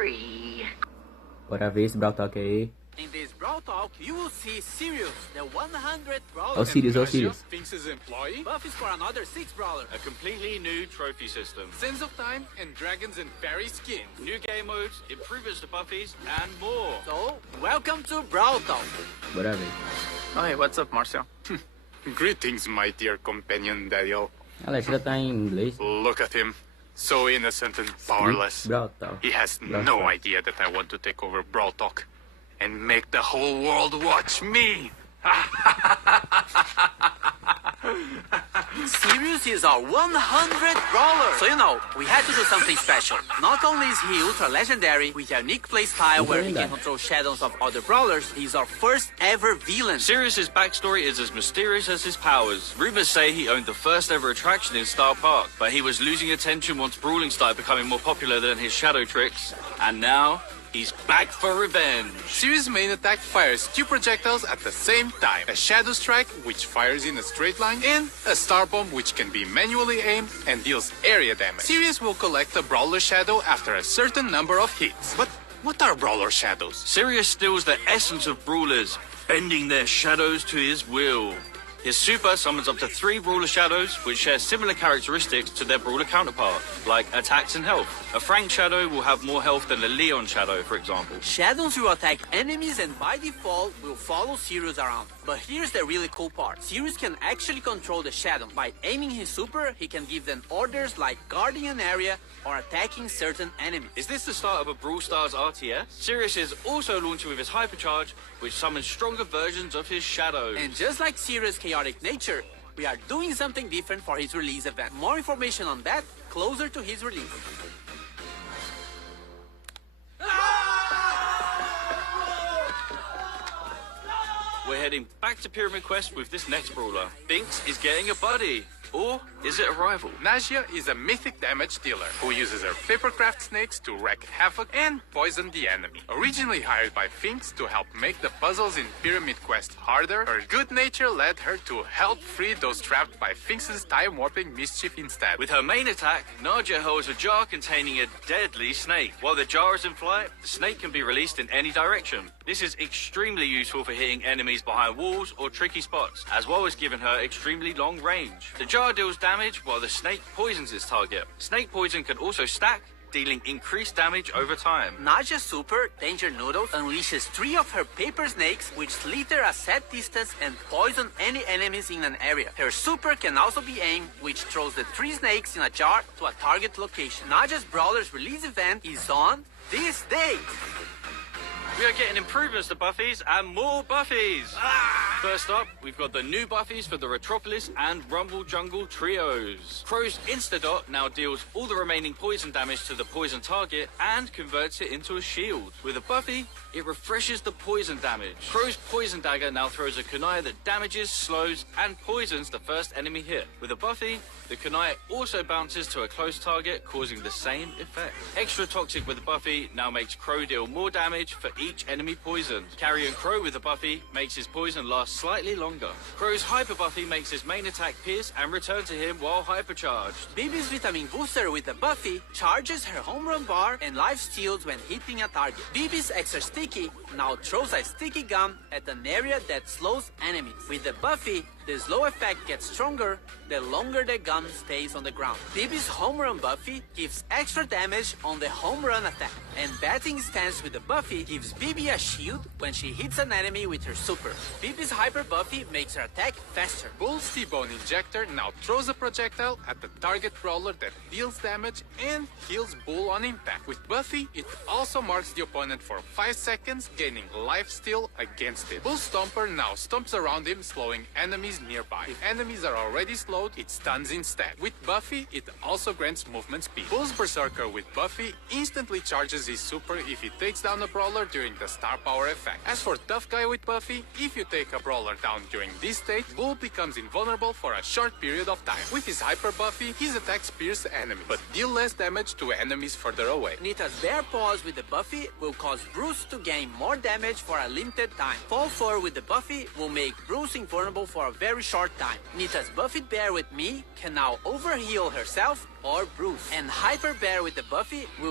sorry. Bora ver esse Brawl Talk aí. In this Brawl Talk, you will see Sirius, the 100th Brawler. Ó o Sirius, ó o Sirius. Sphinx's employee, Buffs for another 6 Brawler. A completely new trophy system. Sands of Time, and Dragons and Fairy skins. New game modes, improvements to buffies, and more. So, welcome to Brawl Talk. Bora ver. Oh, hey, what's up, Marcel? Greetings, my dear companion Daniel. A letra tá em inglês. Look at him. So innocent and powerless. Brawl Talk. He has Brawl no Talk. idea that I want to take over Brawl Talk and make the whole world watch me. Sirius is our 100th Brawler. So, you know, we had to do something special. Not only is he ultra legendary with a unique playstyle where he can control shadows of other Brawlers, he's our first ever villain. Sirius's backstory is as mysterious as his powers. Rumors say he owned the first ever attraction in Star Park, but he was losing attention once brawling started becoming more popular than his shadow tricks. And now, he's back for revenge. Sirius' main attack fires 2 projectiles at the same time. A Shadow Strike, which fires in a straight line, and a Star Bomb, which can be manually aimed and deals area damage. Sirius will collect a Brawler Shadow after a certain number of hits. But what are Brawler Shadows? Sirius steals the essence of brawlers, bending their shadows to his will. His super summons up to 3 Brawler Shadows, which share similar characteristics to their Brawler counterpart, like attacks and health. A Frank Shadow will have more health than a Leon Shadow, for example. Shadows will attack enemies and by default will follow Sirius around. But here's the really cool part. Sirius can actually control the shadow. By aiming his super, he can give them orders like guarding an area or attacking certain enemies. Is this the start of a Brawl Stars RTS? Sirius is also launching with his Hypercharge, which summons stronger versions of his shadows. And just like Sirius' chaotic nature, we are doing something different for his release event. More information on that closer to his release. We're heading back to Pyramid Quest with this next brawler. Binks is getting a buddy. Or is it a rival? Nagia is a mythic damage dealer who uses her papercraft snakes to wreak havoc and poison the enemy. Originally hired by Finks to help make the puzzles in Pyramid Quest harder, her good nature led her to help free those trapped by Finks' time-warping mischief instead. With her main attack, Nagia holds a jar containing a deadly snake. While the jar is in flight, the snake can be released in any direction. This is extremely useful for hitting enemies behind walls or tricky spots, as well as giving her extremely long range. The jar deals damage while the snake poisons its target. Snake poison can also stack, dealing increased damage over time. Nagia's super, Danger Noodles, unleashes 3 of her paper snakes which slither a set distance and poison any enemies in an area. Her super can also be aimed, which throws the 3 snakes in a jar to a target location. Nagia's Brawler's release event is on this day. We are getting improvements to buffies and more buffies. First up, we've got the new buffies for the Retropolis and Rumble Jungle trios. Crow's Instadot now deals all the remaining poison damage to the poison target and converts it into a shield. With a buffy, it refreshes the poison damage. Crow's Poison Dagger now throws a kunai that damages, slows, and poisons the first enemy hit. With a buffy, the kunai also bounces to a close target, causing the same effect. Extra Toxic with a buffy now makes Crow deal more damage for each enemy poisoned. Carrion Crow with a buffy makes his poison last slightly longer. Crow's Hyper Buffy makes his main attack pierce and return to him while hypercharged. Bibi's Vitamin Booster with a buffy charges her home run bar and life steals when hitting a target. Bibi's Extra Sticky now throws a sticky gum at an area that slows enemies. With the buffy, the slow effect gets stronger the longer the gum stays on the ground. Bibi's home run buffy gives extra damage on the home run attack. And Batting Stance with the buffy gives Bibi a shield when she hits an enemy with her super. Bibi's hyper buffy makes her attack faster. Bull's T-Bone Injector now throws a projectile at the target brawler that deals damage and heals Bull on impact. With Buffy, it also marks the opponent for 5 seconds, gaining life steal against it. Bull Stomper now stomps around him, slowing enemies nearby. If enemies are already slowed, it stuns instead. With Buffy, it also grants movement speed. Bull's Berserker with Buffy instantly charges his super if he takes down a brawler during the star power effect. As for Tough Guy with Buffy, if you take a brawler down during this state, Bull becomes invulnerable for a short period of time. With his Hyper Buffy, his attacks pierce enemies, but deal less damage to enemies further away. Nita's Bear Paws with the buffy will cause Bruce to gain more damage for a limited time. Fall Fur with the buffy will make Bruce invulnerable for a very short time. Nita's Buffy Bear with me can now overheal herself or Bruce. And Hyper Bear with the buffy will